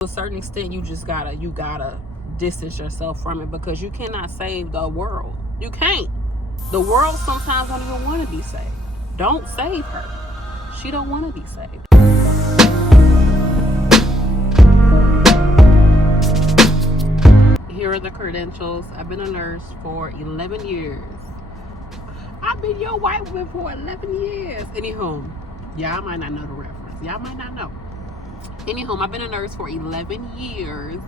To a certain extent, you gotta distance yourself from it, because you cannot save the world. You can't. The world sometimes don't even want to be saved. Don't save her. She don't want to be saved. Here are the credentials. I've been a nurse for 11 years. I've been your white woman for 11 years. Anywho, y'all might not know the reference. Y'all might not know. Anywho, I've been a nurse for 11 years.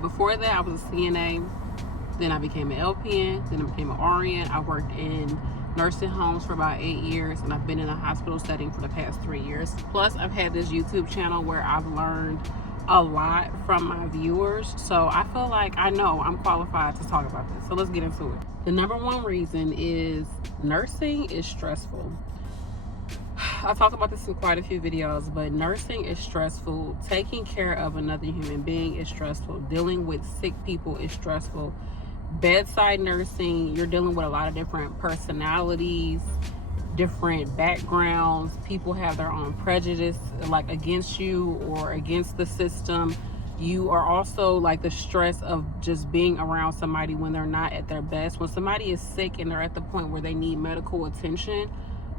Before that, I was a CNA. Then I became an LPN. Then I became an RN. I worked in nursing homes for about 8 years. And I've been in a hospital setting for the past 3 years. Plus, I've had this YouTube channel where I've learned a lot from my viewers. So I feel like I know I'm qualified to talk about this. So let's get into it. The number one reason is nursing is stressful. I talked about this in quite a few videos, but nursing is stressful. Taking care of another human being is stressful. Dealing with sick people is stressful. Bedside nursing, you're dealing with a lot of different personalities, different backgrounds. People have their own prejudice, like against you or against the system. You are also like the stress of just being around somebody when they're not at their best. When somebody is sick and they're at the point where they need medical attention,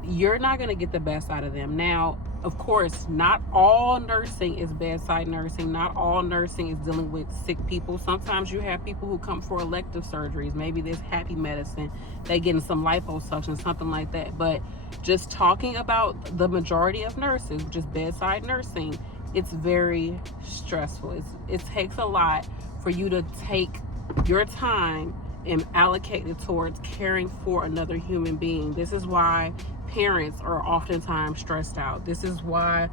you're not going to get the best out of them. Now, of course, not all nursing is bedside nursing. Not all nursing is dealing with sick people. Sometimes you have people who come for elective surgeries. Maybe there's happy medicine. They getting some liposuction, something like that. But just talking about the majority of nurses, which is bedside nursing, it's very stressful. It takes a lot for you to take your time and allocate it towards caring for another human being. This is why parents are oftentimes stressed out. This is why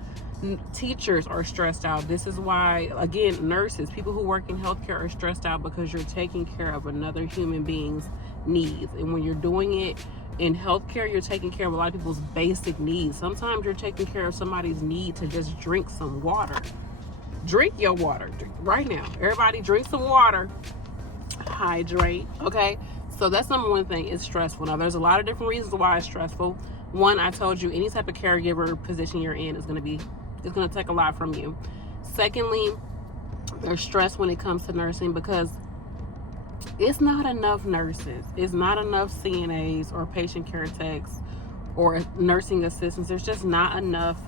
teachers are stressed out. This is why, again, nurses, people who work in healthcare are stressed out, because you're taking care of another human being's needs. And when you're doing it in healthcare, you're taking care of a lot of people's basic needs. Sometimes you're taking care of somebody's need to just drink some water. Drink your water right now. Everybody drink some water. Hydrate. Okay, so that's number one thing. It's stressful. Now, there's a lot of different reasons why it's stressful. One, I told you, any type of caregiver position you're in is going to take a lot from you. Secondly, there's stress when it comes to nursing, because it's not enough nurses. It's not enough CNAs or patient care techs or nursing assistants. There's just not enough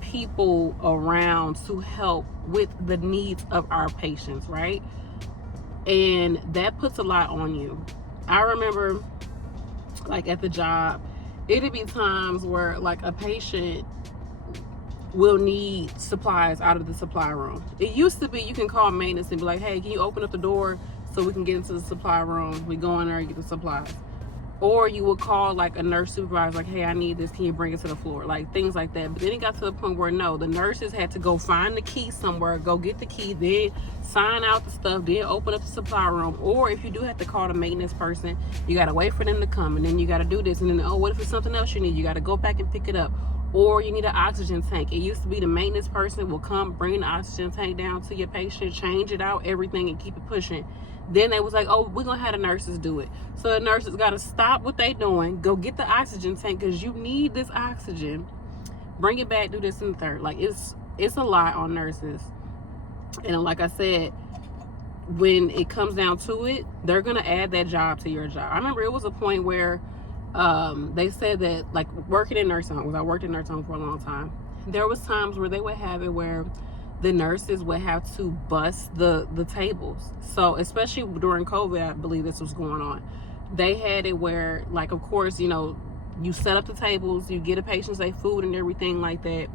people around to help with the needs of our patients, right? And that puts a lot on you. I remember, like, at the job, it'd be times where, like, a patient will need supplies out of the supply room. It used to be you can call maintenance and be like, hey, can you open up the door so we can get into the supply room? We go in there and get the supplies. Or you would call, like, a nurse supervisor, like, hey, I need this, can you bring it to the floor? Like, things like that. But then it got to the point where, no, the nurses had to go find the key somewhere, go get the key, then sign out the stuff, then open up the supply room. Or if you do have to call the maintenance person, you got to wait for them to come, and then you got to do this. And then, oh, what if it's something else you need? You got to go back and pick it up. Or you need an oxygen tank. It used to be the maintenance person will come, bring the oxygen tank down to your patient, change it out, everything, and keep it pushing. Then they was like, oh, we're going to have the nurses do it. So the nurses got to stop what they doing, go get the oxygen tank, because you need this oxygen. Bring it back, do this and the third. Like, it's a lot on nurses. And like I said, when it comes down to it, they're going to add that job to your job. I remember it was a point where they said that, like, working in nursing homes, I worked in nursing homes for a long time. There was times where they would have it where the nurses would have to bust the tables. So especially during COVID, I believe this was going on. They had it where, like, of course, you know, you set up the tables, you get a patient's their food and everything like that,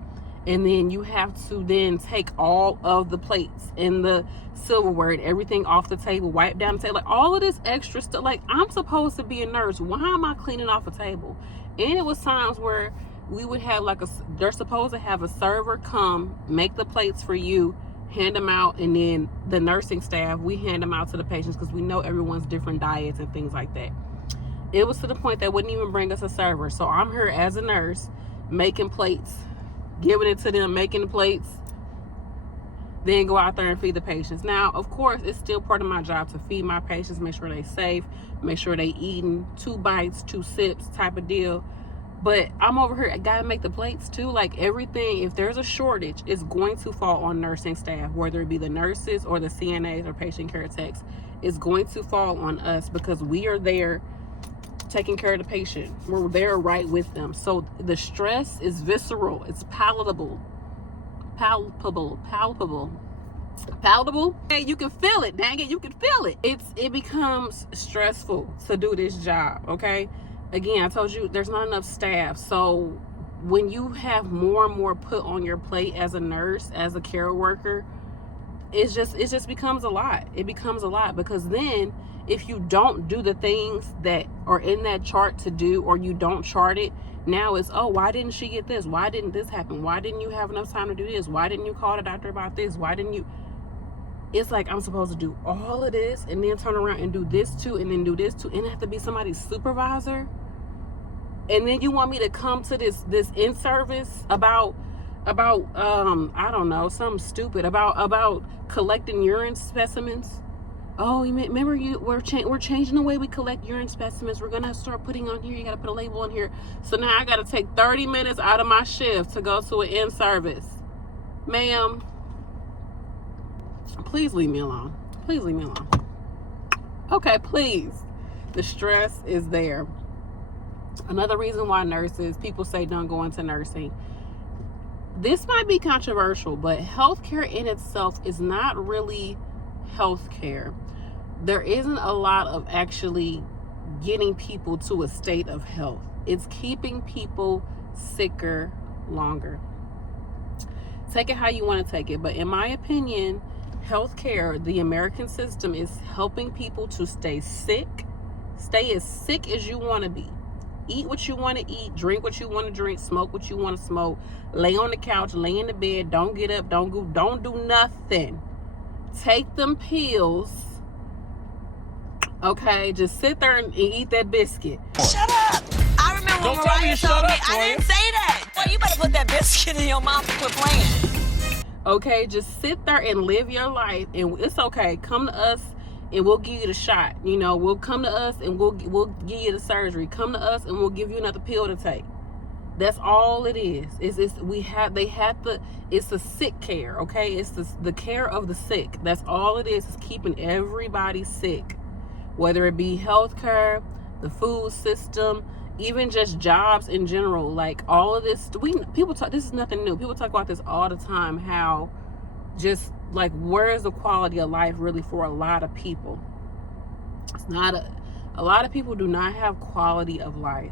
and then you have to then take all of the plates and the silverware and everything off the table, wipe down the table, like all of this extra stuff. Like, I'm supposed to be a nurse. Why am I cleaning off a table? And it was times where we would have, like, they're supposed to have a server come, make the plates for you, hand them out, and then the nursing staff, we hand them out to the patients, because we know everyone's different diets and things like that. It was to the point they wouldn't even bring us a server. So I'm here as a nurse, making plates, giving it to them, making the plates, then go out there and feed the patients. Now, of course, it's still part of my job to feed my patients, make sure they're safe, make sure they eating 2 bites, 2 sips type of deal. But I'm over here, I gotta make the plates too. Like everything, if there's a shortage, it's going to fall on nursing staff, whether it be the nurses or the CNAs or patient care techs. It's going to fall on us because we are there taking care of the patient. We're there right with them. So the stress is visceral. It's palatable. Hey, you can feel it. Dang it, you can feel it. It becomes stressful to do this job. Okay. Again, I told you there's not enough staff. So when you have more and more put on your plate as a nurse, as a care worker, it just becomes a lot. It becomes a lot because then if you don't do the things that are in that chart to do, or you don't chart it, now it's, oh, why didn't she get this? Why didn't this happen? Why didn't you have enough time to do this? Why didn't you call the doctor about this? Why didn't you? It's like I'm supposed to do all of this and then turn around and do this too, and then do this too, and have to be somebody's supervisor. And then you want me to come to this in service about I don't know, something stupid about collecting urine specimens. Oh, you remember we're changing the way we collect urine specimens. We're gonna start putting on here. You gotta put a label on here. So now I gotta take 30 minutes out of my shift to go to an in service. Ma'am, please leave me alone. Please leave me alone. Okay, please. The stress is there. Another reason why people say don't go into nursing. This might be controversial, but healthcare in itself is not really healthcare. There isn't a lot of actually getting people to a state of health. It's keeping people sicker longer. Take it how you want to take it, but in my opinion, healthcare, the American system, is helping people to stay as sick as you want to be. Eat what you want to eat, drink what you want to drink, smoke what you want to smoke, lay on the couch, lay in the bed, don't get up, don't do nothing. Take them pills, okay? Just sit there and eat that biscuit. Shut up! I remember when Mariah told me, I didn't say that. Well, you better put that biscuit in your mouth and quit playing. Okay, just sit there and live your life, and it's okay. Come to us and we'll give you the shot. You know, we'll come to us and we'll give you the surgery. Come to us and we'll give you another pill to take. That's all it is. It's a sick care, okay? It's the care of the sick. That's all it is keeping everybody sick. Whether it be healthcare, the food system, even just jobs in general. Like all of this, people talk, this is nothing new. People talk about this all the time, how just like, where is the quality of life really for a lot of people? It's not a lot of people do not have quality of life.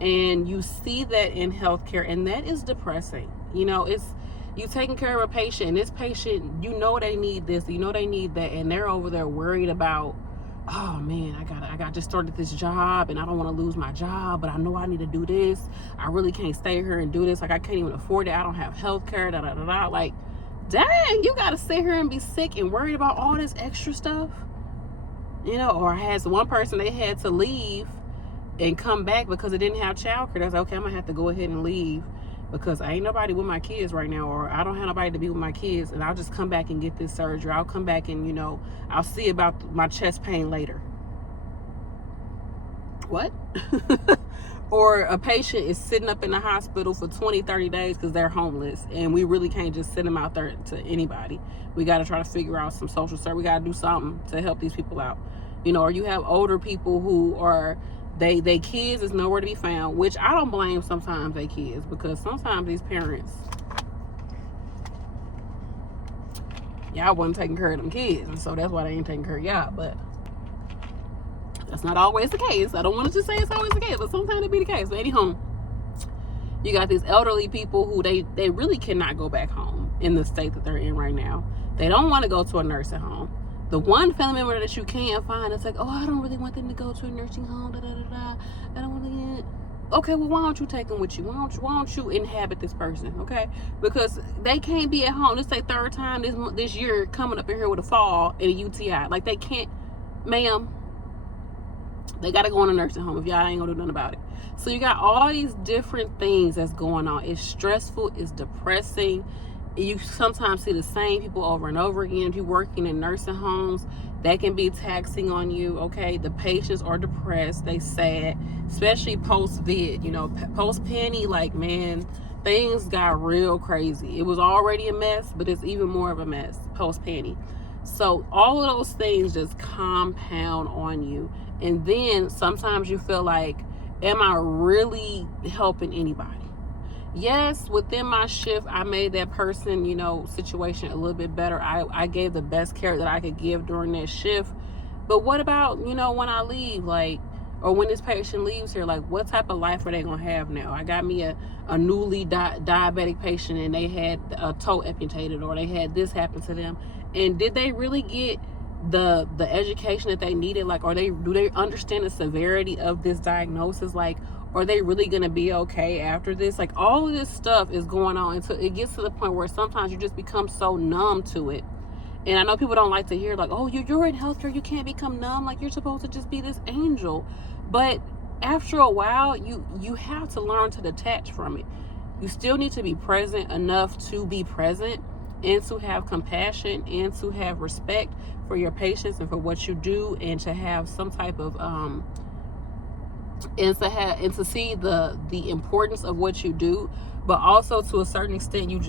And you see that in healthcare, and that is depressing. You know, it's you taking care of a patient, and this patient, you know they need this, you know they need that, and they're over there worried about, oh man, I just started this job and I don't want to lose my job, but I know I need to do this. I really can't stay here and do this. Like I can't even afford it. I don't have health care, Like, dang, you gotta sit here and be sick and worried about all this extra stuff. You know, or I had one person, they had to leave and come back because it didn't have childcare. That's okay, I'm gonna have to go ahead and leave because I ain't nobody with my kids right now, or I don't have nobody to be with my kids, and I'll just come back and get this surgery. I'll come back and, you know, I'll see about my chest pain later. What? Or a patient is sitting up in the hospital for 20, 30 days because they're homeless, and we really can't just send them out there to anybody. We got to try to figure out some social service. We got to do something to help these people out. You know, or you have older people who are, they kids is nowhere to be found, which I don't blame sometimes they kids, because sometimes these parents, y'all wasn't taking care of them kids, and so that's why they ain't taking care of y'all. But that's not always the case. I don't want to just say it's always the case, but sometimes it be the case. But anyhow, you got these elderly people who they really cannot go back home in the state that they're in right now. They don't want to go to a nursing home. The one family member that you can't find, it's like, oh, I don't really want them to go to a nursing home. I don't want to. Okay, well, why don't you take them with you? Why don't you inhabit this person? Okay, because they can't be at home. This is their third time this year coming up in here with a fall and a UTI. Like, they can't, ma'am. They got to go in a nursing home if y'all ain't gonna do nothing about it. So you got all these different things that's going on. It's stressful. It's depressing. you sometimes see the same people over and over again. If you're working in nursing homes, that can be taxing on you, okay? The patients are depressed, they sad, especially post-vid, you know, post-penny, like, man, things got real crazy. It was already a mess, but it's even more of a mess post-penny. So all of those things just compound on you. And then sometimes you feel like, am I really helping anybody? Yes, within my shift, I made that person, you know, situation a little bit better. I gave the best care that I could give during that shift. But what about, you know, when I leave, like, or when this patient leaves here, like, what type of life are they going to have now? I got me a newly diabetic patient and they had a toe amputated, or they had this happen to them. And did they really get the education that they needed? Like, do they understand the severity of this diagnosis? Like, are they really going to be okay after this? Like, all of this stuff is going on until it gets to the point where sometimes you just become so numb to it. And I know people don't like to hear, like, oh, you're in healthcare, you can't become numb, like, you're supposed to just be this angel. But after a while, you have to learn to detach from it. You still need to be present enough to be present, and to have compassion, and to have respect for your patients and for what you do, and to have some type of and to see the importance of what you do. But also, to a certain extent, you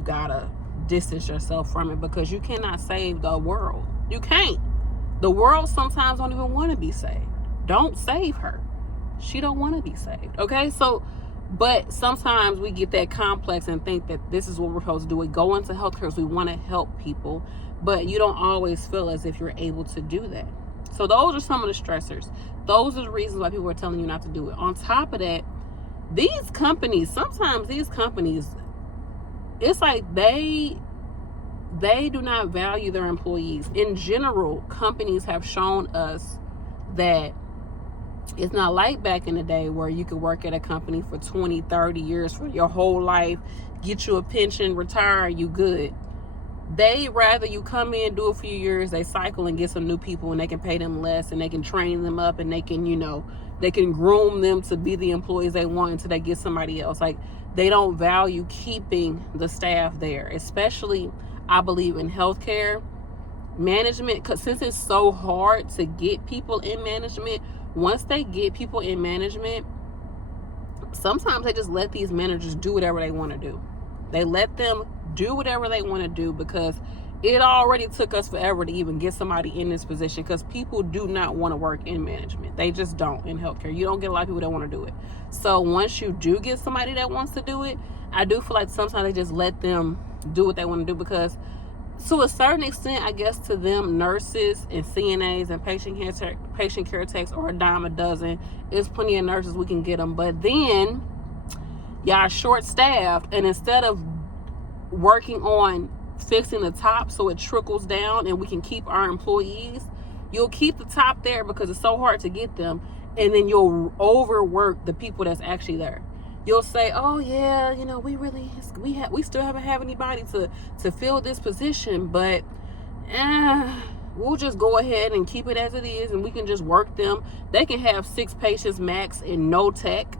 gotta distance yourself from it, because you cannot save the world. You can't. The world sometimes don't even want to be saved. Don't save her. She don't want to be saved. Okay, so, but sometimes we get that complex and think that this is what we're supposed to do. We go into healthcare because we want to help people, but you don't always feel as if you're able to do that. So those are some of the stressors. Those are the reasons why people are telling you not to do it. On top of that, sometimes these companies, it's like they do not value their employees. In general, companies have shown us that it's not like back in the day where you could work at a company for 20, 30 years for your whole life, get you a pension, retire, you good. They rather you come in, do a few years, they cycle and get some new people, and they can pay them less, and they can train them up, and they can, you know, they can groom them to be the employees they want until they get somebody else. Like, they don't value keeping the staff there, especially, I believe, in healthcare management, because since it's so hard to get people in management, once they get people in management, sometimes they just let these managers do whatever they want to do. They let them do whatever they want to do, because it already took us forever to even get somebody in this position, because people do not want to work in management. They just don't in healthcare. You don't get a lot of people that want to do it. So once you do get somebody that wants to do it, I do feel like sometimes they just let them do what they want to do, because to a certain extent, I guess to them, nurses and CNAs and patient care techs are a dime a dozen. There's plenty of nurses, we can get them. But then y'all are short-staffed, and instead of working on fixing the top so it trickles down and we can keep our employees, you'll keep the top there because it's so hard to get them, and then you'll overwork the people that's actually there. You'll say, oh yeah, you know, we still haven't had anybody to fill this position, but we'll just go ahead and keep it as it is, and we can just work them. They can have 6 patients max and no tech.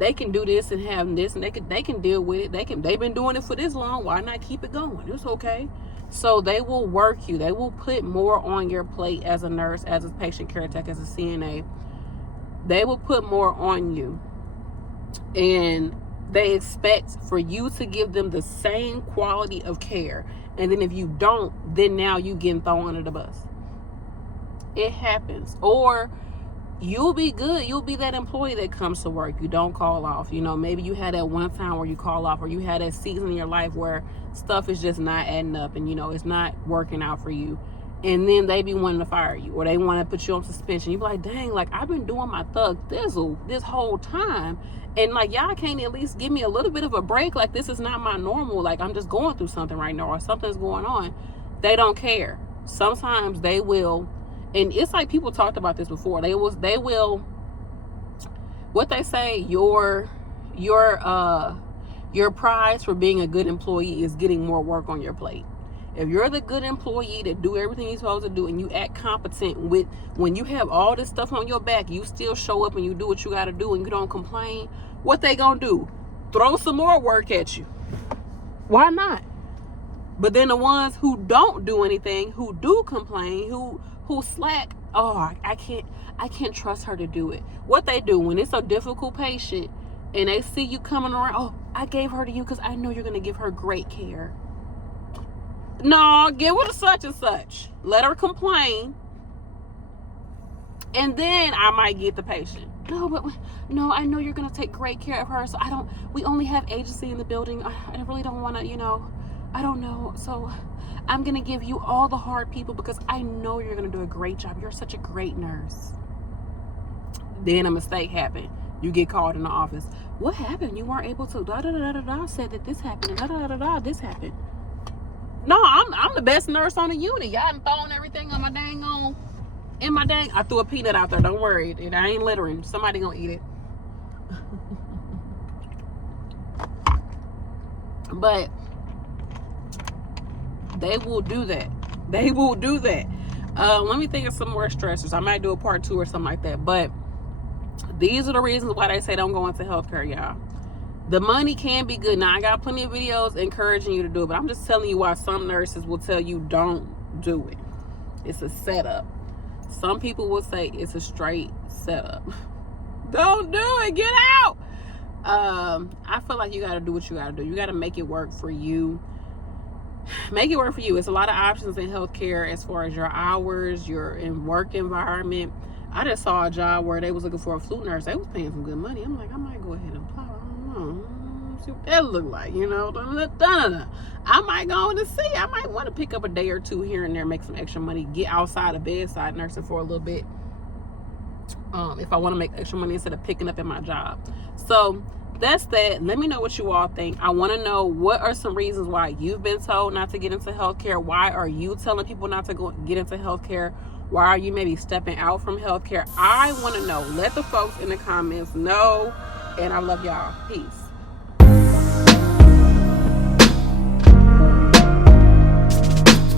They can do this and have this, and they can deal with it. They've been doing it for this long. Why not keep it going? It's okay. So they will work you. They will put more on your plate as a nurse, as a patient care tech, as a CNA. They will put more on you. And they expect for you to give them the same quality of care. And then if you don't, then now you getting thrown under the bus. It happens. Or you'll be good. You'll be that employee that comes to work. You don't call off. You know, maybe you had that one time where you call off, or you had that season in your life where stuff is just not adding up, and, you know, it's not working out for you. And then they be wanting to fire you, or they want to put you on suspension. You be like, dang, like, I've been doing my thug thizzle this whole time, and, like, y'all can't at least give me a little bit of a break. Like, this is not my normal. Like, I'm just going through something right now, or something's going on. They don't care. Sometimes they will, and it's like people talked about this before. They will, what they say, your prize for being a good employee is getting more work on your plate. If you're the good employee that do everything you're supposed to do, and you act competent when you have all this stuff on your back, you still show up and you do what you got to do and you don't complain, what they gonna do? Throw some more work at you. Why not? But then the ones who don't do anything, who do complain, who slack, oh, I can't trust her to do it. What they do when it's a difficult patient and they see you coming around, oh, I gave her to you because I know you're going to give her great care. No, give her to such and such. Let her complain. And then I might get the patient. No, I know you're going to take great care of her. So we only have agency in the building. I really don't want to, I don't know. So I'm going to give you all the hard people because I know you're going to do a great job. You're such a great nurse. Then a mistake happened. You get called in the office. What happened? You weren't able to said that this happened and this happened. No, I'm the best nurse on the unit. Y'all done thrown everything on my dang on. I threw a peanut out there. Don't worry. I ain't littering. Somebody gonna eat it. But they will do that. Let me think of some more stressors. I might do a part 2 or something like that. But these are the reasons why they say don't go into healthcare, y'all. The money can be good. Now, I got plenty of videos encouraging you to do it, but I'm just telling you why some nurses will tell you don't do it. It's a setup. Some people will say it's a straight setup. Don't do it. Get out. I feel like you got to do what you got to do. You got to make it work for you. Make it work for you. It's a lot of options in healthcare as far as your hours, your work environment. I just saw a job where they was looking for a flu nurse. They was paying some good money. I'm like, I might go ahead and apply. I don't know. See what that look like, I might go to see. I might want to pick up a day or two here and there, make some extra money, get outside of bedside nursing for a little bit. If I want to make extra money instead of picking up at my job. So that's that. Let me know what you all think. I want to know what are some reasons why you've been told not to get into healthcare. Why are you telling people not to get into healthcare? Why are you maybe stepping out from healthcare? I want to know. Let the folks in the comments know. And I love y'all. Peace.